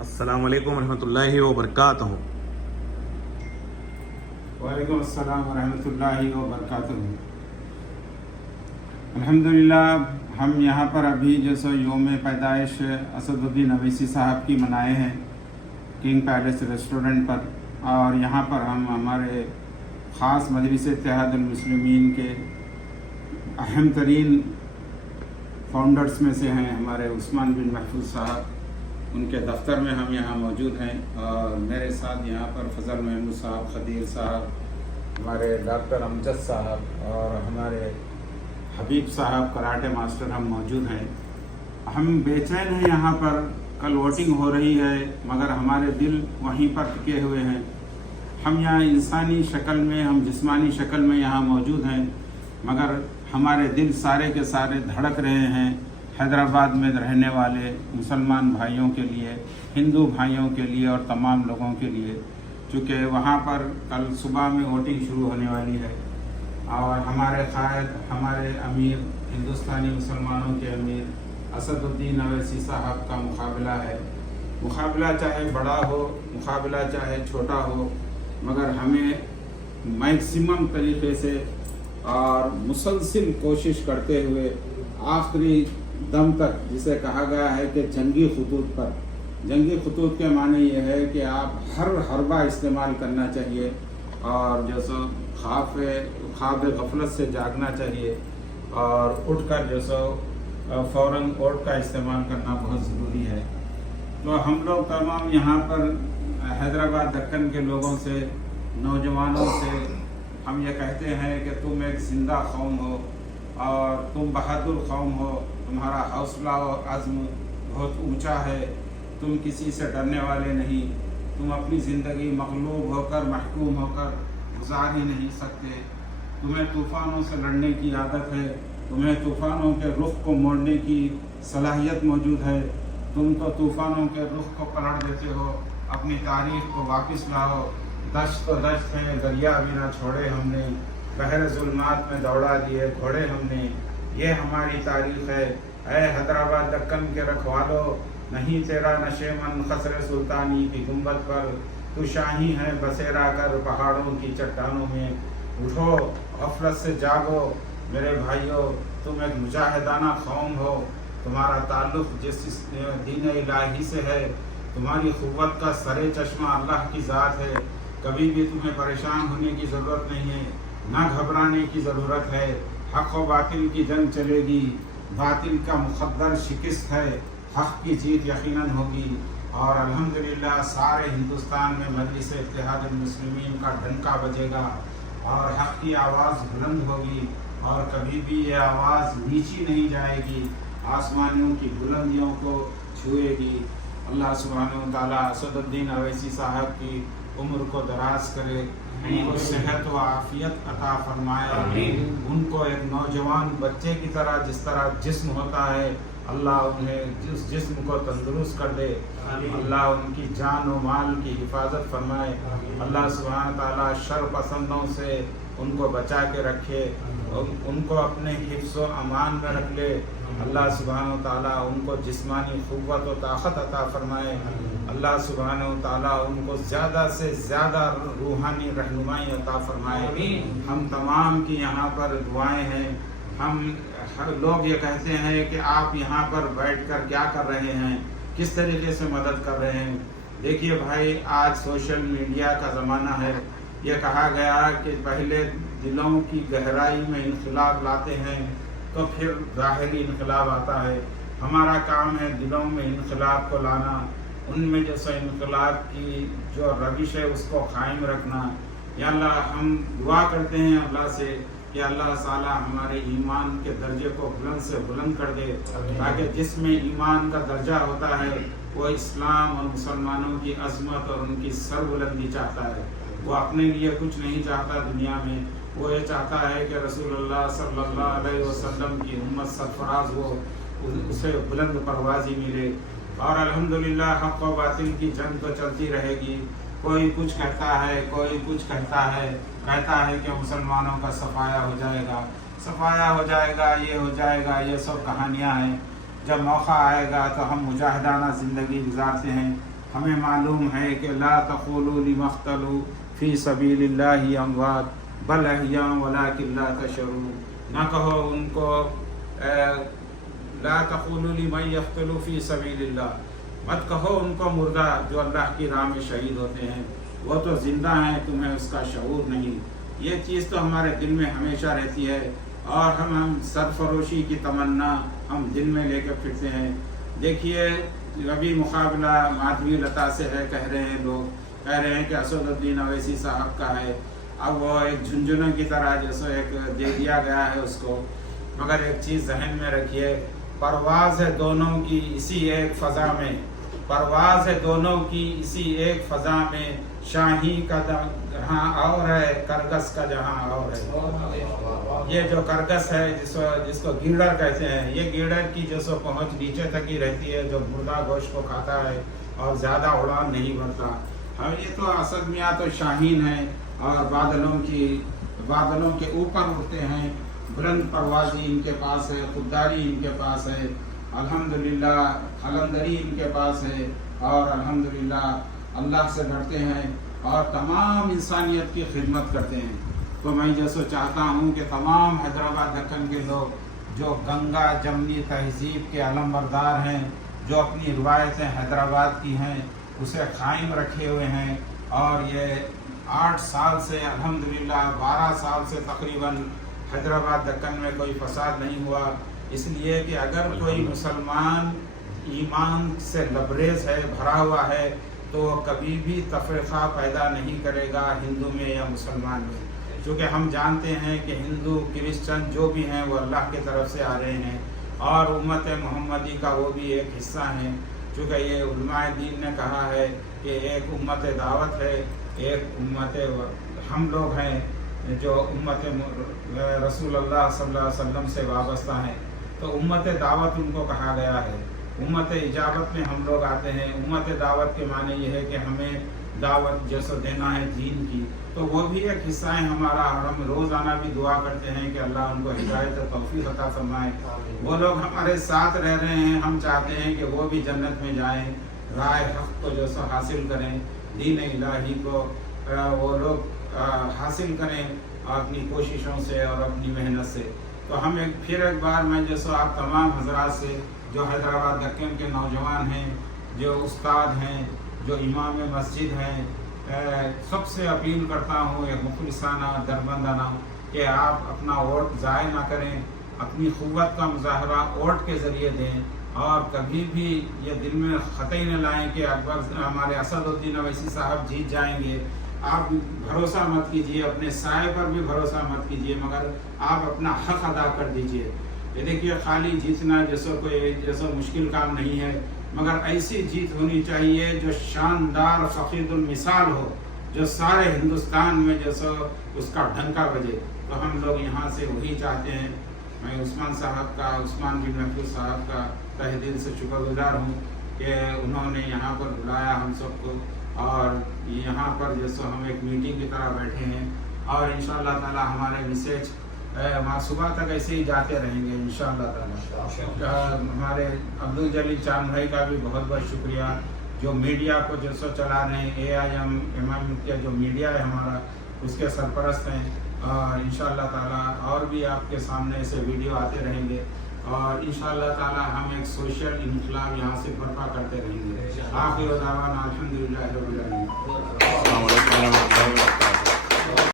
السلام علیکم ورحمۃ اللہ وبرکاتہ۔ وعلیکم السلام ورحمۃ اللہ وبرکاتہ۔ الحمدللہ ہم یہاں پر ابھی جو سو یوم پیدائش اسد الدین اویسی صاحب کی منائے ہیں کنگ پیلس ریسٹورنٹ پر، اور یہاں پر ہم ہمارے خاص مجلس اتحاد المسلمین کے اہم ترین فاؤنڈرز میں سے ہیں ہمارے عثمان بن محفوظ صاحب، ان کے دفتر میں ہم یہاں موجود ہیں، اور میرے ساتھ یہاں پر فضل محمود صاحب، خدیر صاحب، ہمارے ڈاکٹر امجد صاحب اور ہمارے حبیب صاحب کراٹے ماسٹر ہم موجود ہیں۔ ہم بے چین ہیں یہاں پر، کل ووٹنگ ہو رہی ہے مگر ہمارے دل وہیں پر ٹکے ہوئے ہیں۔ ہم یہاں انسانی شکل میں، ہم جسمانی شکل میں یہاں موجود ہیں مگر ہمارے دل سارے کے سارے دھڑک رہے ہیں حیدرآباد میں رہنے والے مسلمان بھائیوں کے لیے، ہندو بھائیوں کے لیے اور تمام لوگوں کے لیے، چونکہ وہاں پر کل صبح میں ووٹنگ شروع ہونے والی ہے اور ہمارے قائد، ہمارے امیر، ہندوستانی مسلمانوں کے امیر اسد الدین اویسی صاحب کا مقابلہ ہے۔ مقابلہ چاہے بڑا ہو، مقابلہ چاہے چھوٹا ہو، مگر ہمیں میکسیمم طریقے سے اور مسلسل کوشش کرتے ہوئے آخری دم تک، جسے کہا گیا ہے کہ جنگی خطوط پر، جنگی خطوط کے معنی یہ ہے کہ آپ ہر حربہ استعمال کرنا چاہیے اور جو سو خواب غفلت سے جاگنا چاہیے اور اٹھ کر جو سو فوراً ووٹ کا استعمال کرنا بہت ضروری ہے۔ تو ہم لوگ تمام یہاں پر حیدرآباد دکن کے لوگوں سے، نوجوانوں سے ہم یہ کہتے ہیں کہ تم ایک زندہ قوم ہو اور تم بہادر قوم ہو، تمہارا حوصلہ و عزم بہت اونچا ہے، تم کسی سے ڈرنے والے نہیں، تم اپنی زندگی مغلوب ہو کر، محکوم ہو کر گزار ہی نہیں سکتے، تمہیں طوفانوں سے لڑنے کی عادت ہے، تمہیں طوفانوں کے رخ کو موڑنے کی صلاحیت موجود ہے، تم تو طوفانوں کے رخ کو پلٹ دیتے ہو، اپنی تاریخ کو واپس لاؤ، دشت تو دشت ہے، دریا بھی نہ چھوڑے ہم نے، بحر ظلمات میں دوڑا دیے گھوڑے ہم نے، یہ ہماری تاریخ ہے۔ اے حیدرآباد دکن کے رکھوالو، نہیں تیرا نشیمن قصر سلطانی کی گنبد پر، تو شاہی ہے بسیرا کر پہاڑوں کی چٹانوں میں، اٹھو غفلت سے جاگو میرے بھائیو، تم ایک مجاہدانہ قوم ہو، تمہارا تعلق جس دین الہی سے ہے، تمہاری قوت کا سر چشمہ اللہ کی ذات ہے، کبھی بھی تمہیں پریشان ہونے کی ضرورت نہیں ہے، نہ گھبرانے کی ضرورت ہے، حق و باطل کی جنگ چلے گی، باطل کا مقدر شکست ہے، حق کی جیت یقیناً ہوگی، اور الحمدللہ سارے ہندوستان میں مجلس اتحاد المسلمین کا ڈنکا بجے گا اور حق کی آواز بلند ہوگی اور کبھی بھی یہ آواز نیچی نہیں جائے گی، آسمانیوں کی بلندیوں کو چھوئے گی۔ اللہ سبحانہ و تعالیٰ اسد الدین اویسی صاحب کی عمر کو دراز کرے، ان کو صحت و عافیت عطا فرمائے، ان کو ایک نوجوان بچے کی طرح جس طرح جسم ہوتا ہے، اللہ انہیں جس جسم کو تندرست کر دے، اللہ ان کی جان و مال کی حفاظت فرمائے، اللہ سبحانہ تعالیٰ شر پسندوں سے ان کو بچا کے رکھے، ان کو اپنے حفظ و امان میں رکھ لے، اللہ سبحانہ تعالیٰ ان کو جسمانی قوت و طاقت عطا فرمائے، اللہ سبحانہ تعالیٰ ان کو زیادہ سے زیادہ روحانی رہنمائی عطا فرمائے۔ ہم تمام کی یہاں پر دعائیں ہیں۔ ہم ہر لوگ یہ کہتے ہیں کہ آپ یہاں پر بیٹھ کر کیا کر رہے ہیں، کس طریقے سے مدد کر رہے ہیں۔ دیکھیے بھائی، آج سوشل میڈیا کا زمانہ ہے، یہ کہا گیا کہ پہلے دلوں کی گہرائی میں انقلاب لاتے ہیں تو پھر ظاہری انقلاب آتا ہے۔ ہمارا کام ہے دلوں میں انقلاب کو لانا، ان میں جیسا انقلاب کی جو روش ہے اس کو قائم رکھنا۔ یا اللہ، ہم دعا کرتے ہیں اللہ سے کہ اللہ تعالیٰ ہمارے ایمان کے درجے کو بلند سے بلند کر دے، تاکہ جس میں ایمان کا درجہ ہوتا ہے وہ اسلام اور مسلمانوں کی عظمت اور ان کی سربلندی چاہتا ہے۔ وہ اپنے لیے کچھ نہیں چاہتا دنیا میں، وہ یہ چاہتا ہے کہ رسول اللہ صلی اللہ علیہ وسلم کی امت سرفراز ہو، اسے بلند پروازی ملے۔ اور الحمدللہ حق و باطل کی جنگ تو چلتی رہے گی، کوئی کچھ کہتا ہے، کوئی کچھ کہتا ہے کہ مسلمانوں کا صفایا ہو جائے گا، صفایا ہو جائے گا، یہ ہو جائے گا، یہ سب کہانیاں ہیں۔ جب موقع آئے گا تو ہم مجاہدانہ زندگی گزارتے ہیں، ہمیں معلوم ہے کہ لا تقولوا لما اقتلوا فی سبیل اللہ اموات بل احیاء ولکن لا تشعرون. نہ کہو ان کو لا تقولوا لمن یقتل فی سبیل اللہ، مت کہو ان کو مردہ جو اللہ کی راہ میں شہید ہوتے ہیں، وہ تو زندہ ہیں، تمہیں اس کا شعور نہیں. یہ چیز تو ہمارے دل میں ہمیشہ رہتی ہے، اور ہم سرفروشی کی تمنا ہم دل میں لے کے پھرتے ہیں. دیکھیے ابھی مقابلہ مادھوی لتا سے ہے، کہہ رہے ہیں لوگ، کہہ رہے ہیں کہ اسد الدین اویسی صاحب کا ہے. اب وہ ایک جھنجھنوں کی طرح جیسے ایک دے دیا گیا ہے اس کو. مگر ایک چیز ذہن میں رکھیے، پرواز ہے دونوں کی اسی ایک فضا میں، پرواز ہے دونوں کی اسی ایک فضا میں، شاہی کا جہاں اور ہے، کرگس کا جہاں اور ہے. یہ جو کرگس ہے جس کو گیڑر کہتے ہیں، یہ گیڑر کی جو سو پہنچ نیچے تک ہی رہتی ہے، جو مردہ گوشت کو کھاتا ہے اور زیادہ اڑان نہیں بھرتا. اور یہ تو اسد میاں تو شاہین ہیں، اور بادلوں کے اوپر اڑتے ہیں. بلند پروازی ان کے پاس ہے، خودداری ان کے پاس ہے، الحمدللہ قلندری ان کے پاس ہے، اور الحمدللہ اللہ سے ڈرتے ہیں اور تمام انسانیت کی خدمت کرتے ہیں. تو میں جیسے چاہتا ہوں کہ تمام حیدرآباد دکن کے لوگ جو گنگا جمنی تہذیب کے علم بردار ہیں، جو اپنی روایتیں حیدرآباد کی ہیں اسے قائم رکھے ہوئے ہیں، اور یہ 8 سال سے الحمدللہ 12 سال سے تقریباً حیدرآباد دکن میں کوئی فساد نہیں ہوا. اس لیے کہ اگر کوئی مسلمان ایمان سے لبریز ہے، بھرا ہوا ہے، تو وہ کبھی بھی تفرقہ پیدا نہیں کرے گا ہندو میں یا مسلمان میں. چونکہ ہم جانتے ہیں کہ ہندو کرسچن جو بھی ہیں وہ اللہ کی طرف سے آ رہے ہیں، اور امت محمدی کا وہ بھی ایک حصہ ہیں. چونکہ یہ علماء دین نے کہا ہے کہ ایک امت دعوت ہے، ایک امت ہم لوگ ہیں جو امت رسول اللہ صلی اللہ علیہ وسلم سے وابستہ ہیں. تو امت دعوت ان کو کہا گیا ہے. امت اجابت میں ہم لوگ آتے ہیں. امت دعوت کے معنی یہ ہے کہ ہمیں دعوت جیسا دینا ہے دین کی، تو وہ بھی ایک حصہ ہے ہمارا، اور ہم روزانہ بھی دعا کرتے ہیں کہ اللہ ان کو ہدایت و توفیق عطا فرمائے. وہ لوگ ہمارے ساتھ رہ رہے ہیں، ہم چاہتے ہیں کہ وہ بھی جنت میں جائیں، راہ حق کو جو سو حاصل کریں، دین الہی کو وہ لوگ حاصل کریں اپنی کوششوں سے اور اپنی محنت سے. تو ہم پھر ایک بار میں جیسے آپ تمام حضرات سے جو حیدرآباد دکن کے نوجوان ہیں، جو استاد ہیں، جو امام مسجد ہیں، سب سے اپیل کرتا ہوں ایک مخلصانہ دربندانہ کہ آپ اپنا ووٹ ضائع نہ کریں، اپنی قوت کا مظاہرہ ووٹ کے ذریعے دیں، اور کبھی بھی یہ دل میں قطعی نہ لائیں کہ اکبر ہمارے اسد الدین اویسی صاحب جیت جائیں گے. آپ بھروسہ مت کیجیے، اپنے سائے پر بھی بھروسہ مت کیجیے، مگر آپ اپنا حق ادا کر دیجیے. یہ دیکھیے خالی جیتنا جیسا مشکل کام نہیں ہے، مگر ایسی جیت ہونی چاہیے جو شاندار فقید المثال ہو، جو سارے ہندوستان میں جیسا اس کا ڈنکا بجے. تو ہم لوگ یہاں سے وہی چاہتے ہیں. میں عثمان صاحب کا، عثمان بن محفوظ صاحب کا تہ دل سے شکر گزار ہوں کہ انہوں نے یہاں پر بلایا ہم سب کو، اور یہاں پر جیسا ہم ایک میٹنگ کی طرح بیٹھے ہیں، اور انشاءاللہ تعالی ہمارے میسیج صبح تک ایسے ہی جاتے رہیں گے انشاءاللہ تعالی. ہمارے عبدالجلیل چاند بھائی کا بھی بہت بہت شکریہ، جو میڈیا کو جیسا چلا رہے ہیں. AIM امام مفتیہ جو میڈیا ہے ہمارا، اس کے سرپرست ہیں، اور انشاءاللہ تعالی اور بھی آپ کے سامنے ایسے ویڈیو آتے رہیں گے، اور انشاءاللہ تعالی ہم ایک سوشل انقلاب یہاں سے برپا کرتے رہیں گے. آخر دعوانا الحمدللہ رب العالمین.